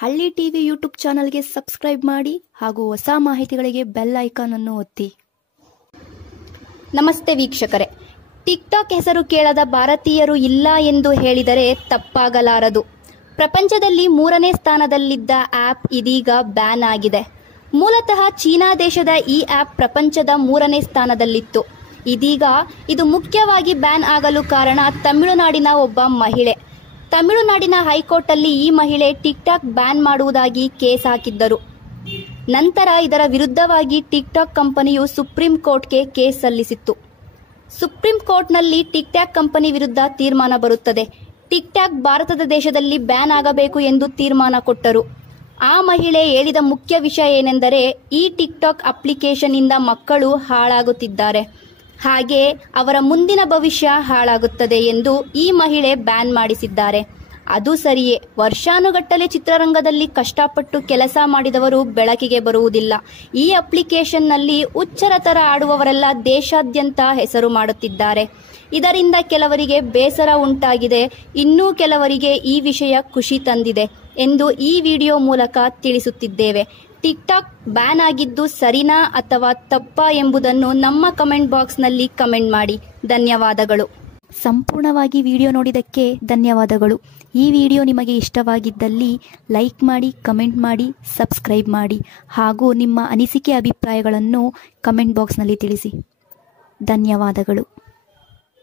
ಹಳ್ಳಿ TV YouTube ಚಾನಲ್ಗೆ subscribe ಮಾಡಿ ಹಾಗೂ ಹೊಸ ಮಾಹಿತಿಗಳಿಗೆ ಬೆಲ್ ಐಕಾನ್ ಅನ್ನು ಒತ್ತಿ. ನಮಸ್ತೆ ವೀಕ್ಷಕರೇ, ಟಿಕ್ಟಾಕ್ ಹೆಸರು ಕೇಳದ ಭಾರತೀಯರು ಇಲ್ಲ ಎಂದು ಹೇಳಿದರೆ ತಪ್ಪಾಗಲಾರದು. ಪ್ರಪಂಚದಲ್ಲಿ 3ನೇ ಸ್ಥಾನದಲ್ಲಿದ್ದ ಆ್ಯಪ್ ಇದೀಗ ಬ್ಯಾನ್ ಆಗಿದೆ. ಮೂಲತಃ ಚೀನಾ ದೇಶದ ಈ ಆ್ಯಪ್ ಪ್ರಪಂಚದ 3ನೇ ಸ್ಥಾನದಲ್ಲಿತ್ತು. ಇದೀಗ ಇದು ಮುಖ್ಯವಾಗಿ ಬ್ಯಾನ್ ಆಗಲು ಕಾರಣ ತಮಿಳುನಾಡಿನ ಒಬ್ಬ ಮಹಿಳೆ. ತಮಿಳುನಾಡಿನ ಹೈಕೋರ್ಟ್ ಅಲ್ಲಿ ಈ ಮಹಿಳೆ ಟಿಕ್ಟಾಕ್ ಬ್ಯಾನ್ ಮಾಡುವುದಾಗಿ ಕೇಸ್ ಹಾಕಿದ್ದರು. ನಂತರ ಇದರ ವಿರುದ್ಧವಾಗಿ ಟಿಕ್ಟಾಕ್ ಕಂಪನಿಯು ಸುಪ್ರೀಂ ಕೋರ್ಟ್ಗೆ ಕೇಸ್ ಸಲ್ಲಿಸಿತ್ತು. ಸುಪ್ರೀಂ ಕೋರ್ಟ್ನಲ್ಲಿ ಟಿಕ್ಟಾಕ್ ಕಂಪನಿ ವಿರುದ್ಧ ತೀರ್ಮಾನ ಬರುತ್ತದೆ. ಟಿಕ್ಟಾಕ್ ಭಾರತದ ದೇಶದಲ್ಲಿ ಬ್ಯಾನ್ ಆಗಬೇಕು ಎಂದು ತೀರ್ಮಾನ ಕೊಟ್ಟರು. ಆ ಮಹಿಳೆ ಹೇಳಿದ ಮುಖ್ಯ ವಿಷಯ ಏನೆಂದರೆ, ಈ ಟಿಕ್ಟಾಕ್ ಅಪ್ಲಿಕೇಶನ್ ಇಂದ ಮಕ್ಕಳು ಹಾಳಾಗುತ್ತಿದ್ದಾರೆ, ಹಾಗೆ ಅವರ ಮುಂದಿನ ಭವಿಷ್ಯ ಹಾಳಾಗುತ್ತದೆ ಎಂದು ಈ ಮಹಿಳೆ ಬ್ಯಾನ್ ಮಾಡಿಸಿದ್ದಾರೆ. ಅದು ಸರಿಯೇ, ವರ್ಷಾನುಗಟ್ಟಲೆ ಚಿತ್ರರಂಗದಲ್ಲಿ ಕಷ್ಟಪಟ್ಟು ಕೆಲಸ ಮಾಡಿದವರು ಬೆಳಕಿಗೆ ಬರುವುದಿಲ್ಲ. ಈ ಅಪ್ಲಿಕೇಶನ್ನಲ್ಲಿ ಹುಚ್ಚರ ತರ ಆಡುವವರೆಲ್ಲ ದೇಶಾದ್ಯಂತ ಹೆಸರು ಮಾಡುತ್ತಿದ್ದಾರೆ. ಇದರಿಂದ ಕೆಲವರಿಗೆ ಬೇಸರ ಉಂಟಾಗಿದೆ, ಇನ್ನೂ ಕೆಲವರಿಗೆ ಈ ವಿಷಯ ಖುಷಿ ತಂದಿದೆ ಎಂದು ಈ ವಿಡಿಯೋ ಮೂಲಕ ತಿಳಿಸುತ್ತಿದ್ದೇವೆ. ಟಿಕ್ಟಾಕ್ ಬ್ಯಾನ್ ಆಗಿದ್ದು ಸರಿನಾ ಅಥವಾ ತಪ್ಪಾ ಎಂಬುದನ್ನು ನಮ್ಮ ಕಮೆಂಟ್ ಬಾಕ್ಸ್ನಲ್ಲಿ ಕಮೆಂಟ್ ಮಾಡಿ. ಧನ್ಯವಾದಗಳು. ಸಂಪೂರ್ಣವಾಗಿ ವಿಡಿಯೋ ನೋಡಿದ್ದಕ್ಕೆ ಧನ್ಯವಾದಗಳು. ಈ ವಿಡಿಯೋ ನಿಮಗೆ ಇಷ್ಟವಾಗಿದ್ದಲ್ಲಿ ಲೈಕ್ ಮಾಡಿ, ಕಮೆಂಟ್ ಮಾಡಿ, ಸಬ್ಸ್ಕ್ರೈಬ್ ಮಾಡಿ ಹಾಗೂ ನಿಮ್ಮ ಅನಿಸಿಕೆ ಅಭಿಪ್ರಾಯಗಳನ್ನು ಕಮೆಂಟ್ ಬಾಕ್ಸ್ನಲ್ಲಿ ತಿಳಿಸಿ. ಧನ್ಯವಾದಗಳು.